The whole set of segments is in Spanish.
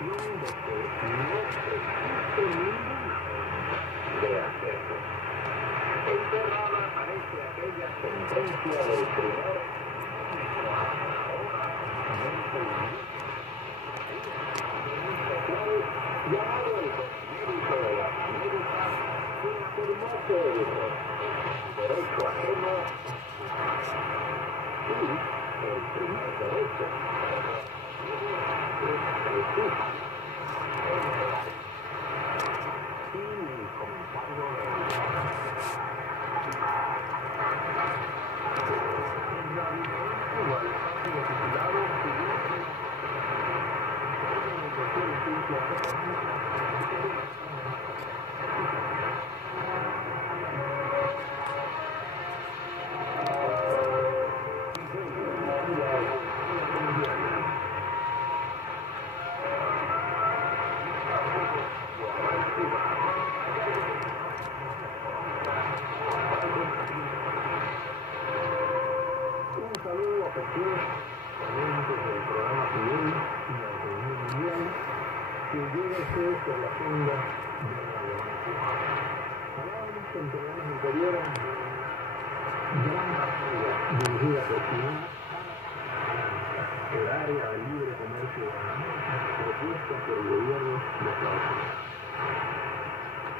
de que no existe ninguna forma de hacerlo. Enterrada aparece aquella sentencia del primer ministro hasta ahora, llamado el médico de las Américas, quien afirmó que el derecho ajeno y el primer derecho es el sin comentario de un saludo afectuoso oyentes del programa Fidel y la economía mundial que llega a ser por la senda de la Levantina. Hablábamos en programas anteriores de gran batalla dirigida por China el área de libre comercio de América propuesta por el gobierno de Estados Unidos.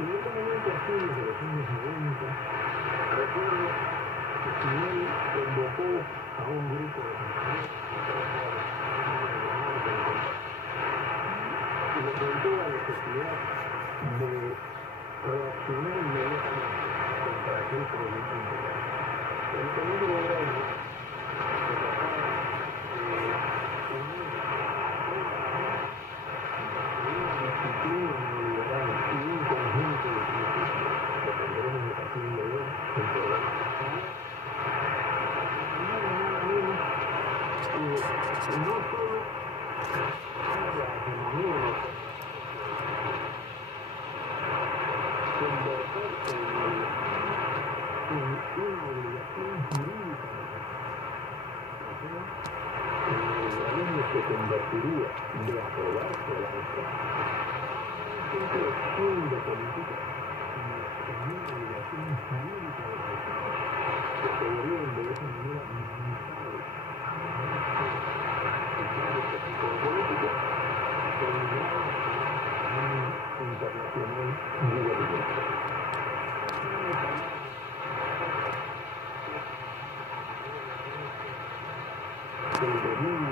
En este momento, a fines de los años 90, recuerdo que Fidel convocó a un grupo de compañeros y le planteó la necesidad de reaccionar inmediatamente contra aquel problema integral. El peligro era el se trataba de unir una disciplina neoliberal y un conjunto de principios que tendremos a partir de hoy en programas pasados. No solo la hegemonía convertir en una obligación jurídica el alumno se convertiría de aprobarse la respuesta simple opción de política en una obligación jurídica de la persona que se verían de esa manera minimizado política con un internacional gubernamental. El dominio